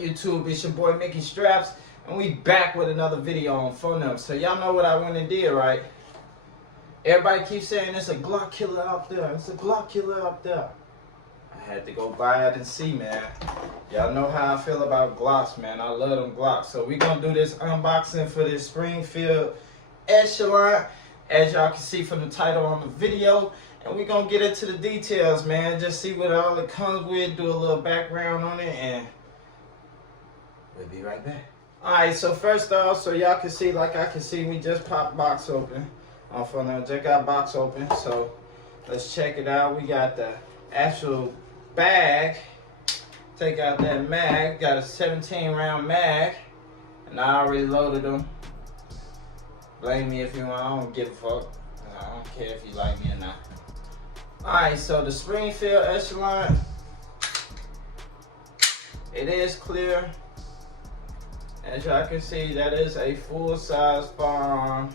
YouTube? It's your boy Mickey Straps, and we back with another video on phone numbers. So y'all know what I went and did, right? Everybody keeps saying it's a Glock killer out there. It's a Glock killer out there. I had to go buy it and see, man. Y'all know how I feel about Glocks, man. I love them Glocks. So we gonna do this unboxing for this Springfield Echelon, as y'all can see from the title on the video. And we gonna get into the details, man. Just see what all it comes with, do a little background on it, and we'll be right back. Alright, so first off, so y'all can see, like I can see, we just popped box open. On phone now, just got box open. So let's check it out. We got the actual bag. Take out that mag. Got a 17 round mag. And I already loaded them. Blame me if you want, I don't give a fuck. I don't care if you like me or not. Alright, so the Springfield Echelon, it is clear. As y'all can see, that is a full-size firearm.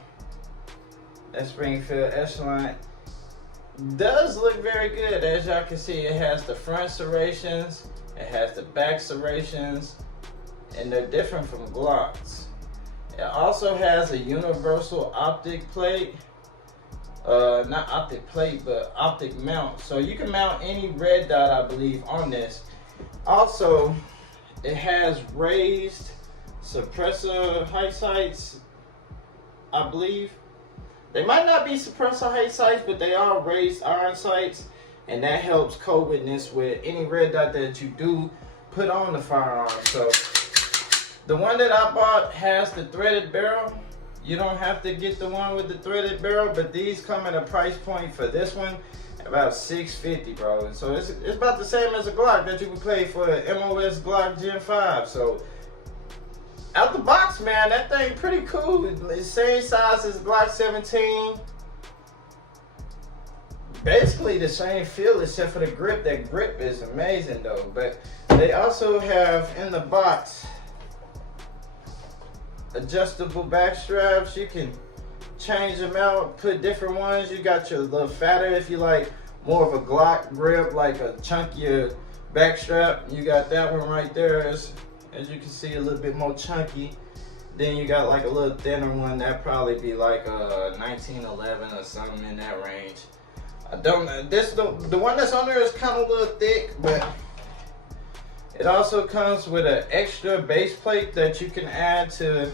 That Springfield Echelon does look very good. As y'all can see, it has the front serrations, it has the back serrations, and they're different from Glocks. It also has a universal optic plate. Not optic plate, but optic mount. So you can mount any red dot, I believe, on this. Also, it has raised suppressor height sights, I believe. They might not be suppressor height sights, but they are raised iron sights, and that helps co-witness with any red dot that you do put on the firearm. So the one that I bought has the threaded barrel. You don't have to get the one with the threaded barrel, but these come at a price point for this one about $650, bro. So it's about the same as a Glock that you would pay for an MOS Glock Gen 5. So out the box, man, that thing pretty cool. It's the same size as Glock 17. Basically the same feel except for the grip. That grip is amazing though. But they also have in the box adjustable back straps. You can change them out, put different ones. You got your little fatter if you like more of a Glock grip, like a chunkier back strap. You got that one right there, as you can see, a little bit more chunky. Then you got like a little thinner one that probably be like a 1911 or something in that range. I don't know. The one that's on there is kind of a little thick, but it also comes with an extra base plate that you can add to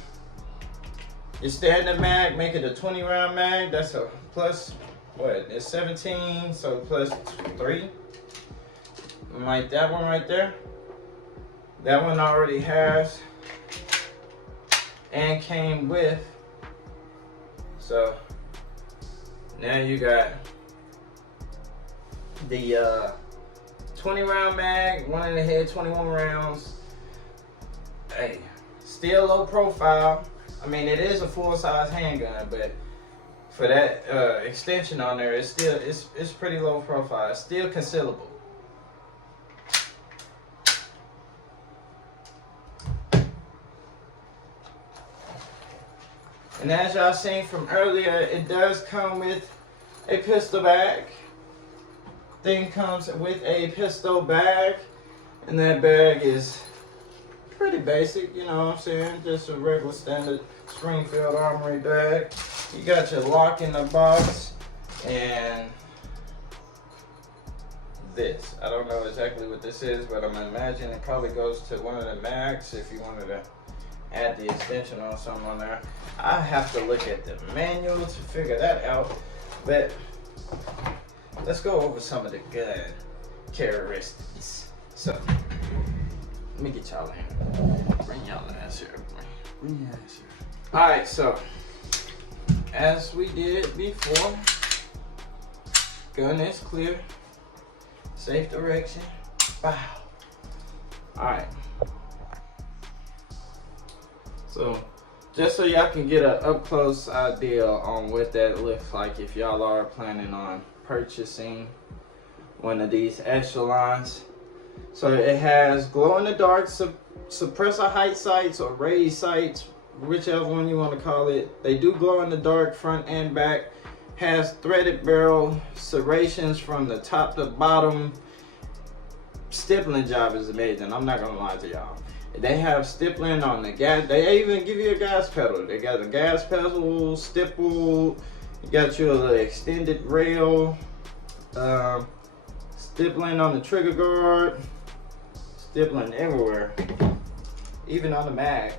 your standard mag, make it a 20 round mag. That's a plus, what, it's 17, so plus 3. Like that one right there. That one already has and came with. So now you got the 20 round mag, one in the head, 21 rounds. Hey, still low profile. I mean, it is a full-size handgun, but for that extension on there, it's pretty low profile. It's still concealable. And as y'all seen from earlier, it does come with a pistol bag. Thing comes with a pistol bag, and that bag is pretty basic, you know what I'm saying? Just a regular standard Springfield Amroy bag. You got your lock in the box, and this. I don't know exactly what this is, but I'm imagining it probably goes to one of the mags if you wanted to add the extension or something on there. I have to look at the manual to figure that out, but let's go over some of the gun characteristics. So let me get y'all in here. Bring y'all ass here. Bring your ass here. Alright, so as we did before, gun is clear. Safe direction. Wow. Alright. So just so y'all can get an up close idea on what that looks like if y'all are planning on purchasing one of these echelons. So it has glow in the dark suppressor height sights or raised sights, whichever one you want to call it. They do glow in the dark front and back. Has threaded barrel serrations from the top to bottom. Stippling job is amazing, I'm not gonna lie to y'all. They have stippling on the gas. They even give you a gas pedal. They got a gas pedal, stipple. You got your little extended rail. Stippling on the trigger guard. Stippling everywhere. Even on the mag.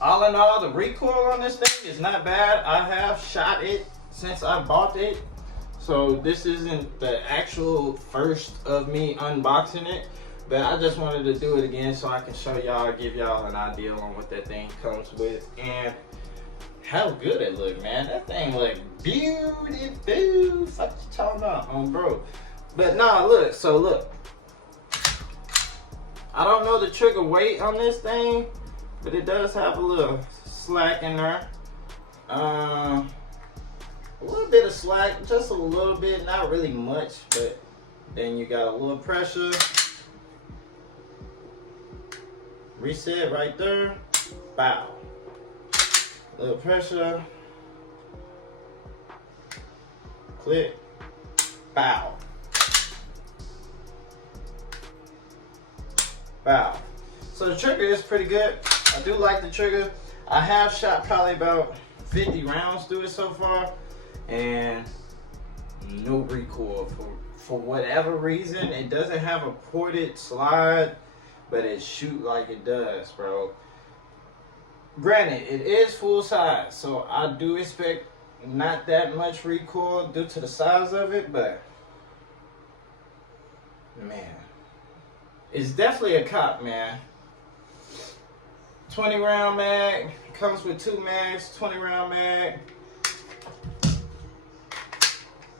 All in all, the recoil on this thing is not bad. I have shot it since I bought it. So this isn't the actual first of me unboxing it. But I just wanted to do it again so I can show y'all, give y'all an idea on what that thing comes with and how good it look, man. That thing look beautiful. Fuck you talking about, bro. But nah, look, so look. I don't know the trigger weight on this thing, but it does have a little slack in there. A little bit of slack, just a little bit, not really much, but then you got a little pressure. Reset right there. Bow. Little pressure. Click. Bow. Bow. So the trigger is pretty good. I do like the trigger. I have shot probably about 50 rounds through it so far, and no recoil for whatever reason. It doesn't have a ported slide, but it shoot like it does, bro. Granted, it is full size, so I do expect not that much recoil due to the size of it, but man, it's definitely a cop, man. 20 round mag, comes with 2 mags, 20 round mag,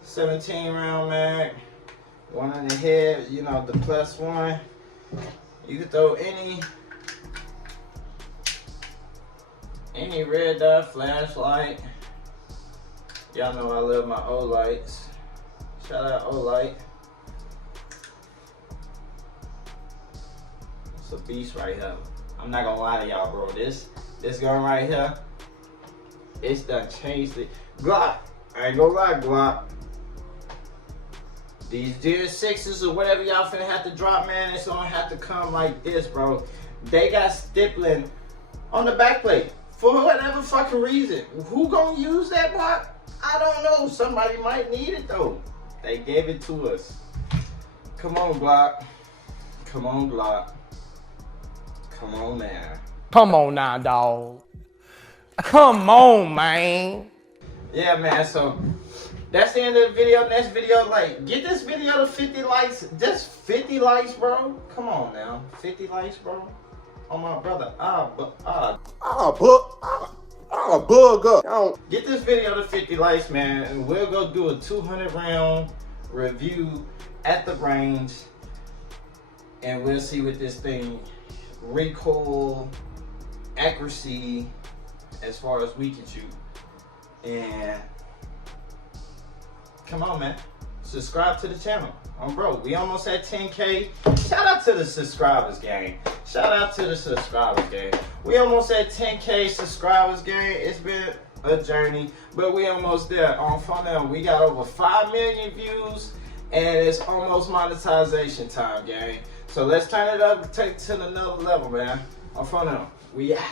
17 round mag, one in the head, you know, the +1. You can throw any red dot flashlight. Y'all know I love my O lights. Shout out O light. It's a beast right here. I'm not gonna lie to y'all, bro. This gun right here, it's done changed it. Glock, I ain't gonna lie, Glock. These Gen 6s or whatever y'all finna have to drop, man, it's gonna have to come like this, bro. They got stippling on the back plate for whatever fucking reason. Who gonna use that block? I don't know. Somebody might need it though. They gave it to us. Come on, Glock. Come on, Glock. Come on, man. Come on now, dog. Come on, man. Yeah, man, so that's the end of the video. Next video, like, get this video to 50 likes. Just 50 likes, bro. Come on now. 50 likes, bro. Oh, my brother. Bug up. Get this video to 50 likes, man. And we'll go do a 200 round review at the range. And we'll see what this thing, recoil, accuracy, as far as we can shoot. And come on, man. Subscribe to the channel. Bro, we almost at 10K. Shout out to the subscribers gang. Shout out to the subscribers gang. We almost at 10K subscribers gang. It's been a journey, but we almost there. On funnel, we got over 5 million views, and it's almost monetization time, gang. So let's turn it up and take it to another level, man. On funnel, we out.